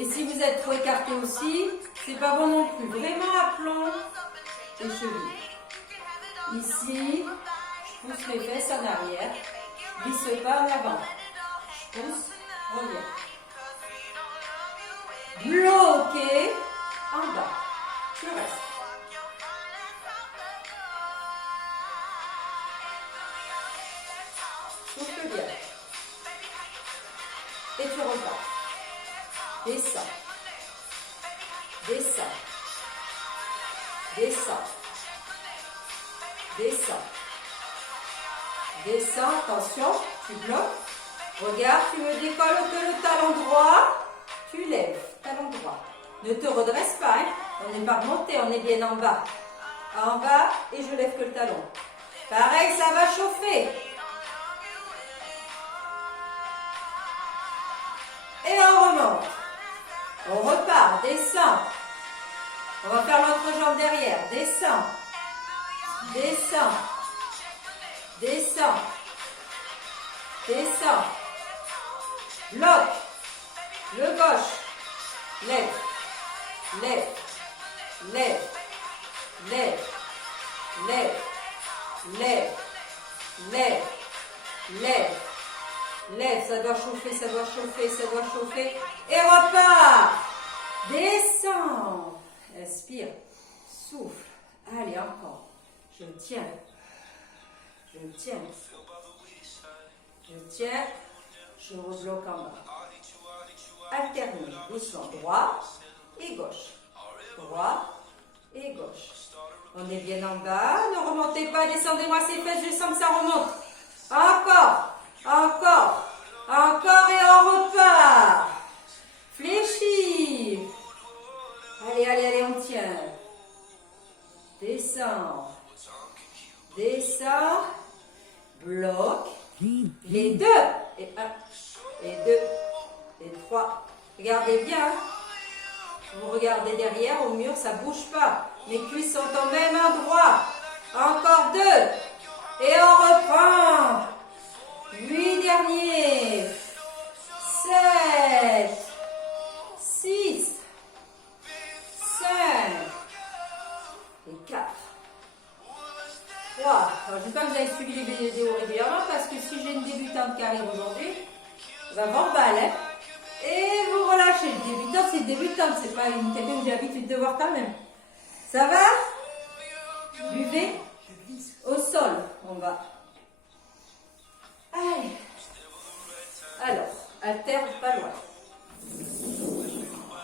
Et si vous êtes trop écarté aussi, c'est pas bon non plus. Vraiment à plomb les chevilles. Ici, je pousse mes fesses en arrière. Je glisse pas en avant. Je pousse, reviens. Bloqué en bas. Tu restes. Souffle bien. Et tu repars. Descends. Descends. Descends. Descends. Descends. Attention. Tu bloques. Regarde, tu me décolles que le talon droit. Tu lèves. Talon droit. Ne te redresse pas. Hein. On n'est pas remonté. On est bien en bas. En bas. Et je lève que le talon. Pareil, ça va chauffer. Et on remonte. On repart, descend. On va faire l'autre jambe derrière. Descend. Descend. Descend. Descend. Bloque. Le gauche. Lève. Lève. Lève. Lève. Lève. Lève. Lève. Lève. Lève, ça doit chauffer, ça doit chauffer, ça doit chauffer. Et repart. Descends. Inspire. Souffle. Allez, encore. Je tiens. Je tiens. Je tiens. Je rebloque en bas. Alternez. Doucement. Droit et gauche. Droit et gauche. On est bien en bas. Ne remontez pas. Descendez-moi ces fesses. Je sens que ça remonte. Encore. Encore, encore et on repart. Fléchis. Allez, allez, allez, on tient. Descends. Descends. Bloque. Les deux. Et un, et deux, et trois. Regardez bien. Vous regardez derrière au mur, ça ne bouge pas. Mes cuisses sont au même endroit. Encore deux. Et on reprend. 8 derniers, 7, 6, 5 et 4, 3. Alors, j'espère que vous avez suivi les vidéos régulièrement parce que si j'ai une débutante qui arrive aujourd'hui, elle va avoir balle. Hein, et vous relâchez. Le débutant, c'est débutante, c'est pas quelqu'un que j'ai l'habitude de voir quand même. Ça va? Buvez au sol, on va. Allez. Alors, alterne pas loin.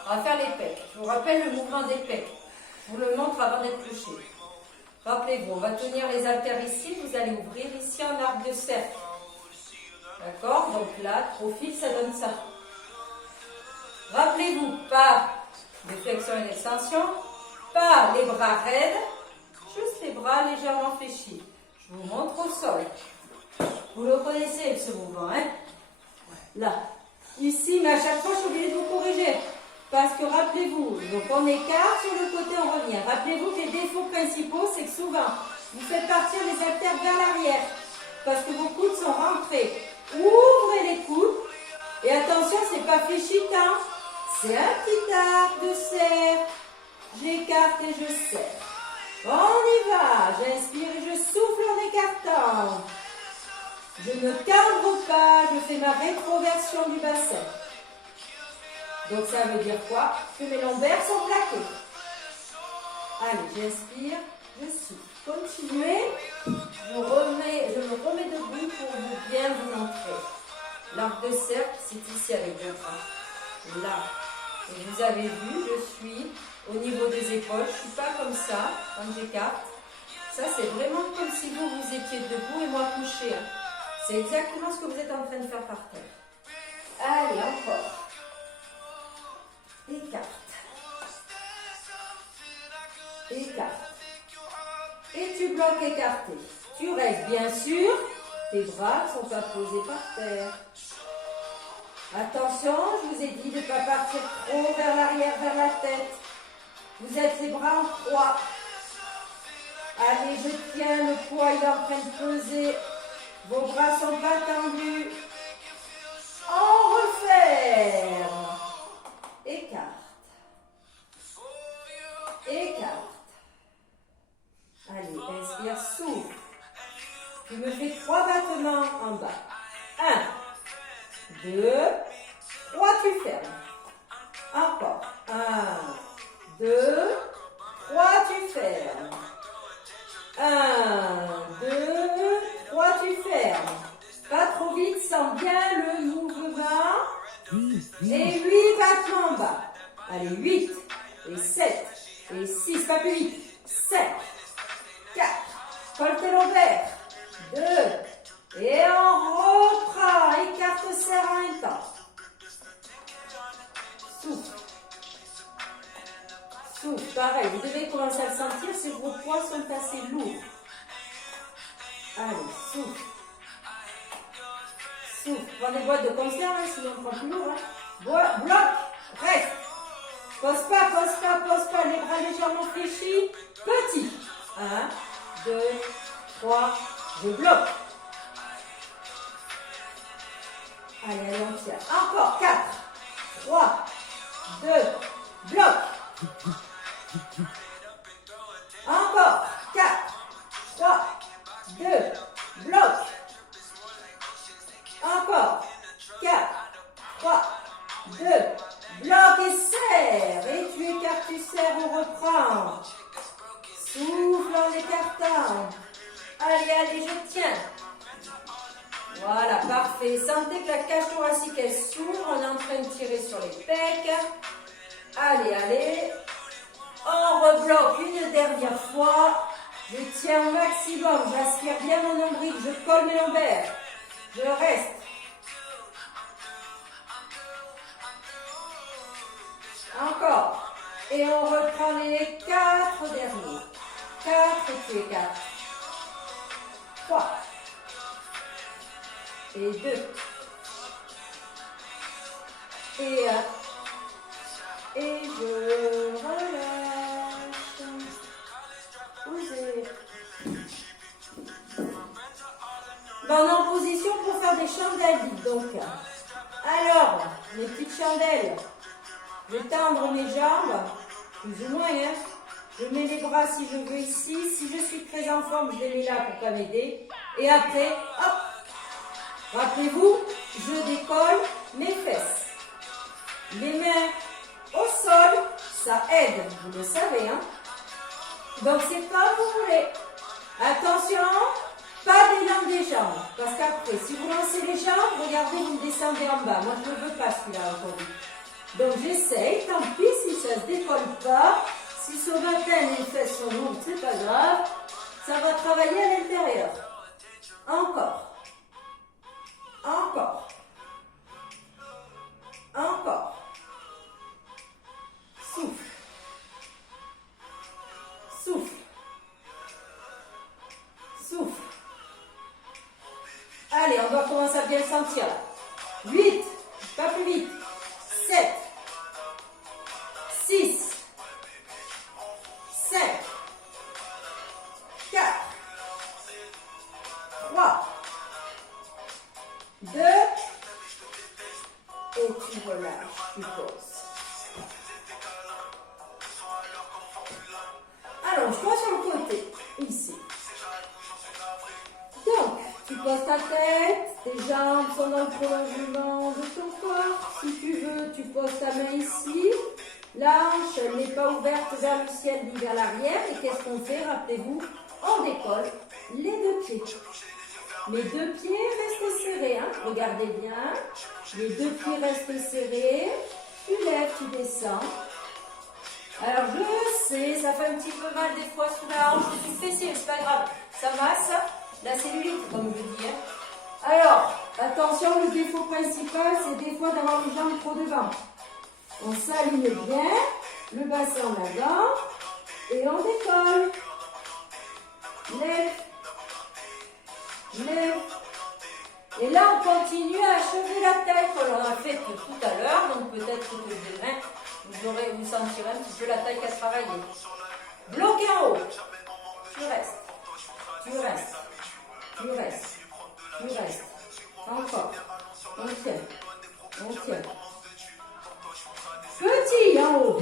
On va faire les pecs. Je vous rappelle le mouvement des pecs. Je vous le montre avant d'être couché. Rappelez-vous, on va tenir les haltères ici. Vous allez ouvrir ici en arc de cercle. D'accord? Donc là, profil, ça donne ça. Rappelez-vous, pas de flexion et d'extension. Pas les bras raides. Juste les bras légèrement fléchis. Je vous montre au sol. Vous le connaissez, ce mouvement, hein? Là. Ici, mais à chaque fois, je suis obligée de vous corriger. Parce que rappelez-vous, donc on écarte, sur le côté, on revient. Rappelez-vous que les défauts principaux, c'est que souvent, vous faites partir les haltères vers l'arrière. Parce que vos coudes sont rentrés. Ouvrez les coudes. Et attention, c'est pas fléchitant. C'est un petit arc de cercle. J'écarte et je serre. On y va. J'inspire et je souffle en écartant. Je ne cambre pas, je fais ma rétroversion du bassin. Donc ça veut dire quoi? Que mes lombaires sont plaqués. Allez, j'inspire, je souffle. Continuez. Je me remets debout pour vous bien vous montrer. L'arc de cercle, c'est ici avec vos bras. Là. Et vous avez vu, je suis au niveau des épaules. Je ne suis pas comme ça quand j'écarte. Ça, c'est vraiment comme si vous étiez debout et moi couché. C'est exactement ce que vous êtes en train de faire par terre. Allez, encore. Écarte. Écarte. Et tu bloques écarté. Tu restes, bien sûr. Tes bras ne sont pas posés par terre. Attention, je vous ai dit de ne pas partir trop vers l'arrière, vers la tête. Vous êtes les bras en croix. Allez, je tiens, le poids il est en train de peser. Vos bras ne sont pas tendus. On referme. Et en bas. 1, 2, 3, tu fermes. Encore. 1, 2, 3, tu fermes. 1, 2, 3, tu fermes. Pas trop vite, sens bien le mouvement. Et 8 battements en bas. Allez, 8, et 7, et 6, pas plus vite. 7, 4, colle lombaires. 2, et on reprend. Écarte, serre en même temps. Souffle. Souffle, pareil, vous devez commencer à le sentir si vos poids sont assez lourds. Allez, souffle. Souffle. Prends des boîtes de conserve, hein, sinon on prend plus lourd. Hein. Bloc, reste. Pose pas, pose pas, pose pas. Les bras légèrement fléchis. Petit. 1, 2, 3, je bloque. Allez, allez, on tient. Encore 4, 3, 2, bloc. Encore 4, 3, 2, bloc. Encore 4, 3, 2, bloc et serre. Et tu écartes, tu serres, on reprend. Souffle en écartant. Allez, allez, je tiens. Voilà, parfait. Sentez que la cage thoracique, elle s'ouvre. On est en train de tirer sur les pecs. Allez, allez. On rebloque une dernière fois. Je tiens au maximum. J'aspire bien mon nombril. Je colle mes lombaires. Je reste. Encore. Et on reprend les 4 derniers. 4 et tu écartes. 3. Et 2. Et 1. Et je relâche. Posez. Ben, on est en position pour faire des chandelles, dites donc. Alors, mes petites chandelles. Je vais tendre mes jambes, plus ou moins, hein. Je mets les bras si je veux ici. Si je suis très en forme, je les mets là pour pas m'aider. Et après, hop. Rappelez-vous, je décolle mes fesses. Les mains au sol, ça aide, vous le savez, hein. Donc c'est comme vous voulez. Attention, pas d'élan des jambes. Parce qu'après, si vous lancez les jambes, regardez, vous descendez en bas. Moi, je ne veux pas celui-là aujourd'hui. Donc j'essaye, tant pis si ça ne se décolle pas. Si ce matin les fesses sont lourdes, c'est pas grave. Ça va travailler à l'intérieur. Encore. Encore. Encore. Souffle. Souffle. Souffle. Allez, on doit commencer à bien le sentir là. 8, pas plus vite. 7, 6, 5, 4, 3, 2, et tu relâches, tu poses. Allonge-toi sur le côté, ici. Donc, tu poses ta tête, tes jambes sont dans le prolongement de ton corps. Si tu veux, tu poses ta main ici. La hanche, elle n'est pas ouverte vers le ciel ni vers l'arrière. Et qu'est-ce qu'on fait? Rappelez-vous, on décolle les deux pieds. Les deux pieds restent serrés, hein. Regardez bien. Les deux pieds restent serrés. Tu lèves, tu descends. Alors je sais, ça fait un petit peu mal des fois sous la hanche, c'est du fessier, c'est pas grave. Ça masse la cellulite, comme je dis. Hein. Alors, attention, le défaut principal, c'est des fois d'avoir les jambes trop devant. On s'aligne bien, le bassin en avant, et on décolle. Lève. Lève. Et là, on continue à achever la tête, comme on a fait tout à l'heure, donc peut-être que demain, vous sentirez un petit peu la taille qui a travaillé. Bloqué en haut. Tu restes. Tu restes. Tu restes. Tu restes. Encore. On tient. On tient. Petit en haut.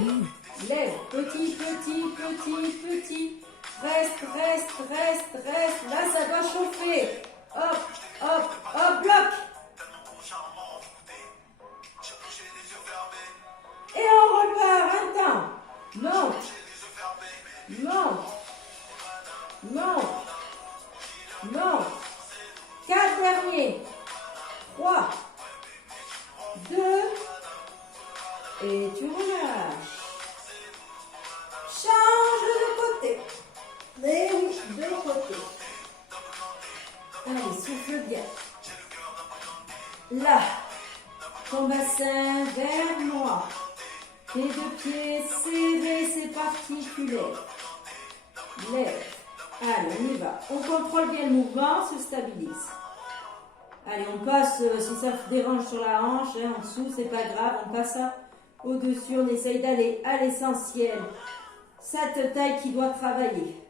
Lève. Petit, petit, petit, petit. Reste, reste, reste, reste. Là, ça doit chauffer. Hop. Hop, hop, bloc. Et on repart, un temps. Monte. Monte. Monte. Monte. 4 derniers. 3. 2. Et tu relâches. Change de côté. Mais oui, de côté. Allez, souffle bien. Là, ton bassin vers moi. Tes deux pieds serrés, c'est parti, tu lèves. Lève. Allez, on y va. On contrôle bien le mouvement, se stabilise. Allez, on passe, si ça dérange sur la hanche, en dessous, c'est pas grave, on passe ça au-dessus, on essaye d'aller à l'essentiel. Cette taille qui doit travailler.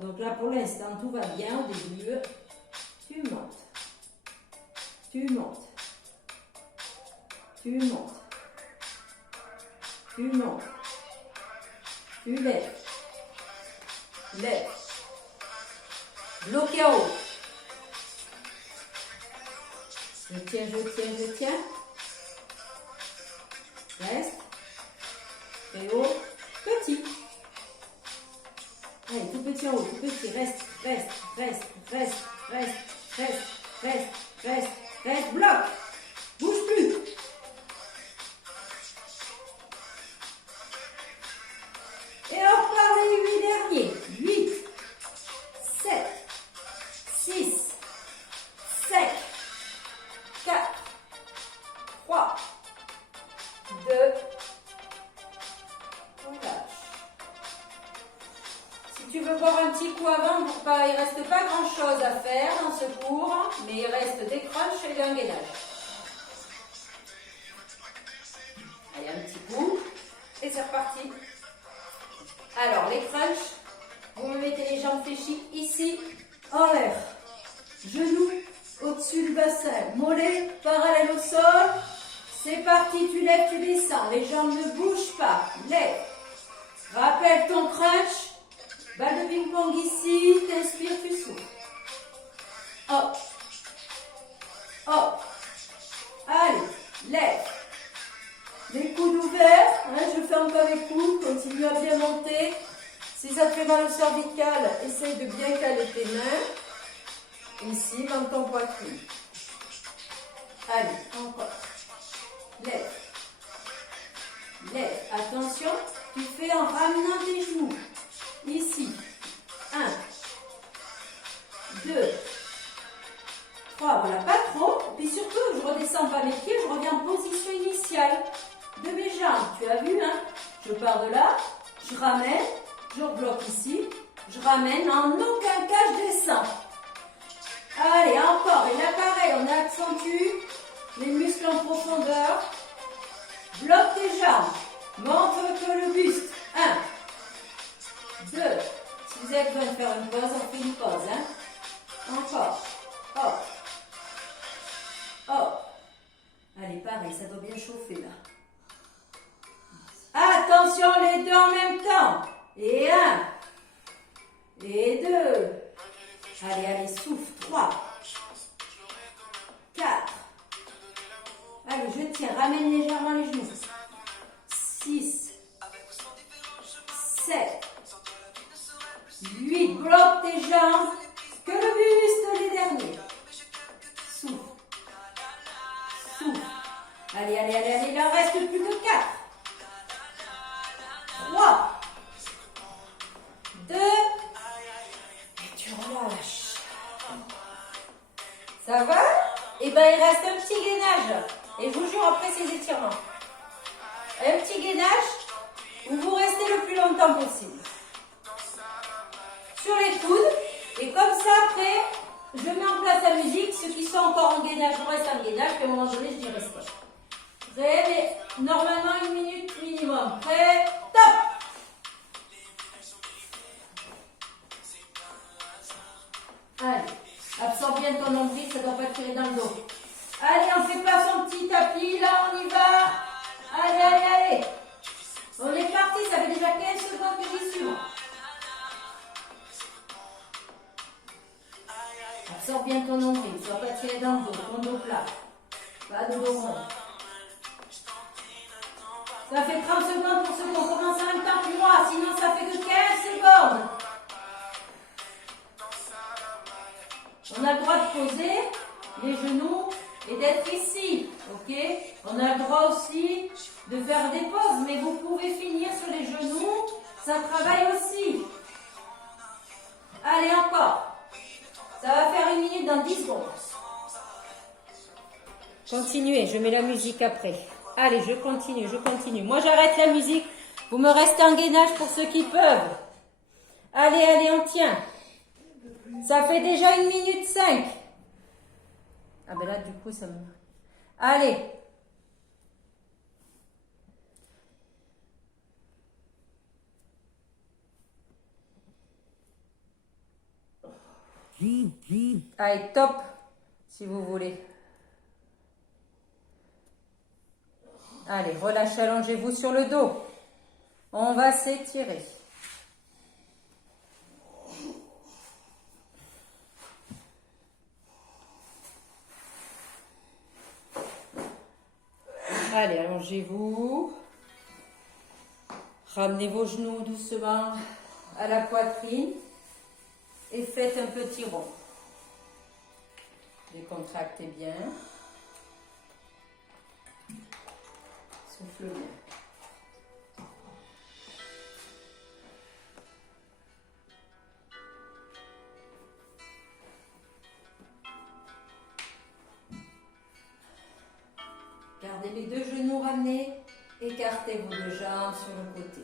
Donc là, pour l'instant, tout va bien au début. Tu montes. Tu montes. Tu montes. Tu montes. Tu lèves. Lève. Bloqué en haut. Je tiens, je tiens, je tiens. Reste. Très haut. Petit. Allez, tout petit en haut, tout petit. Reste, reste, reste, reste, reste, reste, reste, reste, reste. Bloc. Bouge plus. Et on repart les 8 derniers. 8, 7, 6, 5, 4, 3, 2, relâche. Si tu veux boire un petit coup avant, il ne reste pas grand chose à faire dans ce cours, mais il reste des crunchs et un gainage. Allez, un petit coup, et c'est reparti. Alors, les crunchs, vous me mettez les jambes fléchies ici, en l'air. Genoux au-dessus du bassin. Mollets parallèles au sol. C'est parti, tu lèves, tu descends. Les jambes ne bougent pas. Lève. Rappelle ton crunch. Balle de ping-pong ici. T'inspires, tu souffles. Hop. Hop. Allez, lève. Les coudes ouverts. Je ferme pas mes coudes. Continue à bien monter. Si ça te fait mal au cervical, essaye de bien caler tes mains. Ici, dans ton poitrine. Allez, encore. Lève. Lève. Attention, tu fais en ramenant tes genoux. Ici. 1, 2, 3. Voilà, pas trop. Puis surtout, je ne redescends pas mes pieds, je reviens en position initiale de mes jambes. Tu as vu, hein? Je pars de là, je ramène, je rebloque ici, je ramène. En aucun cas, je descends. Allez, encore. Et là, pareil, on accentue les muscles en profondeur. Bloque tes jambes. Monte le buste. 1, 2. Si vous avez besoin de faire une pause, on fait une pause. Hein. Encore. Hop. Hop. Allez, pareil, ça doit bien chauffer là. Attention, les deux en même temps. Et 1. Et 2. Allez, allez, souffle. 3, 4. Allez, je tiens. Ramène légèrement les genoux. 6, 7, 8. Bloque tes jambes. Que le buste, les derniers. Souffle. Souffle. Allez, allez, allez, allez. Il en reste plus que 4. 3, 2. Et tu relâches. Ça va? Et bien, il reste un petit gainage. Et je vous jure, après ces étirements. Un petit gainage où vous restez le plus longtemps possible. Sur les coudes. Et comme ça, après, je mets en place la musique. Ceux qui sont encore en gainage, on reste en gainage. Puis à un moment donné, je dis restez. Prêt, mais normalement 1 minute minimum. Prêt, top! Allez, absorbe bien ton nombril, ça ne doit pas tirer dans le dos. Allez, on fait pas son petit tapis, là, on y va. Allez, allez, allez. On est parti, ça fait déjà 15 secondes que j'y suis. Absorbe bien ton nombril. Pas de dos rond. Ça fait 30 secondes pour ceux qu'on commence en même temps que moi, sinon ça fait que 15 secondes. On a le droit de poser les genoux et d'être ici, ok? On a le droit aussi de faire des pauses, mais vous pouvez finir sur les genoux, ça travaille aussi. Allez, encore. Ça va faire 1 minute dans 10 secondes. Continuez, je mets la musique après. Allez, je continue, je continue. Moi, j'arrête la musique. Vous me restez en gainage pour ceux qui peuvent. Allez, allez, on tient. Ça fait déjà 1 minute 5. Ah ben là, du coup, ça me... Allez. Allez, top, si vous voulez. Allez, relâchez, allongez-vous sur le dos. On va s'étirer. Allez, allongez-vous. Ramenez vos genoux doucement à la poitrine et faites un petit rond. Décontractez bien. Souffle bien. Gardez les 2 genoux ramenés, écartez vos 2 jambes sur le côté.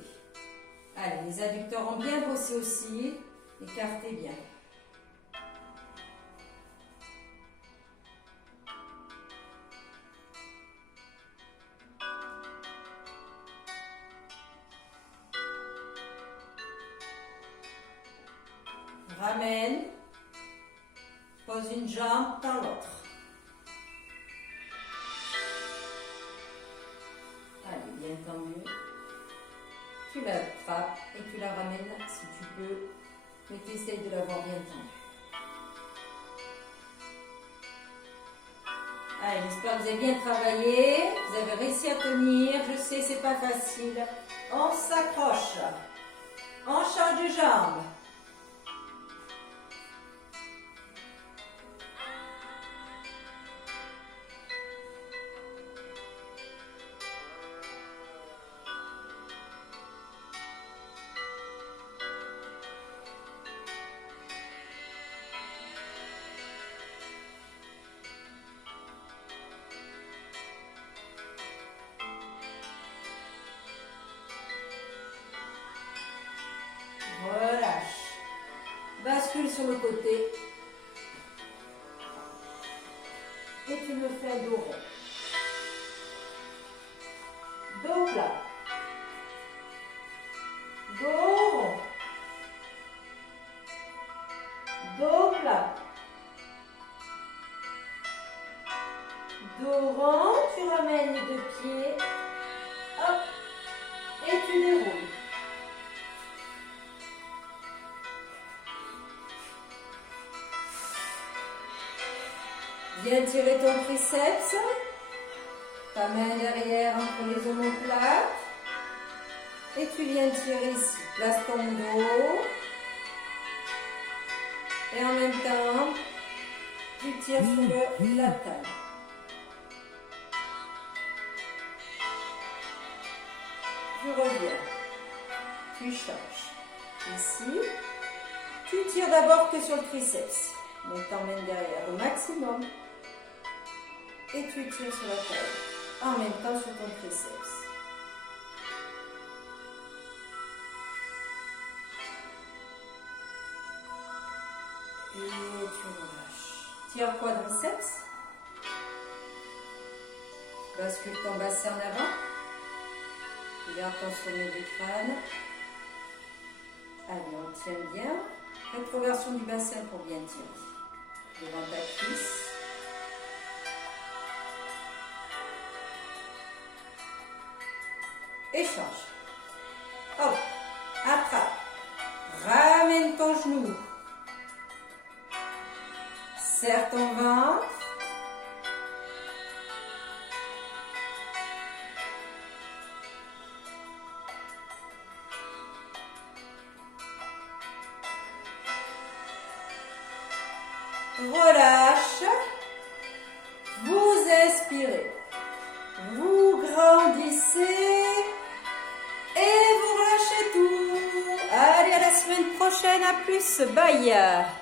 Allez, les adducteurs ont bien bossé aussi, écartez bien. Ramène, pose une jambe dans l'autre. Allez, bien tendu. Tu la frappes et tu la ramènes si tu peux, mais tu essayes de l'avoir bien tendue. Allez, j'espère que vous avez bien travaillé, vous avez réussi à tenir. Je sais, c'est pas facile. On s'accroche. On change de jambe. Relâche. Bascule sur le côté. Et tu me fais un dos rond. Dos plat. Dos rond. Dos plat. Dos rond. Tu ramènes les 2 pieds. Hop. Et tu déroules. Viens tirer ton triceps, ta main derrière entre les omoplates et tu viens tirer ici. Place ton dos et en même temps, tu tires sur la taille. Tu reviens, tu changes. Ici, tu tires d'abord que sur le triceps, donc t'emmènes derrière au maximum. Et tu tires sur la taille, en même temps sur ton triceps. Et tu relâches. Tire quadriceps. Bascule ton bassin en avant. Garde ton sommet du crâne. Allez, on tient bien. Rétroversion du bassin pour bien tirer. Devant ta cuisse. Échange. Hop, attrape. Ramène ton genou. Serre ton ventre. relâche, vous expirez, vous grandissez et vous relâchez tout. Allez, à la semaine prochaine, à plus, bye.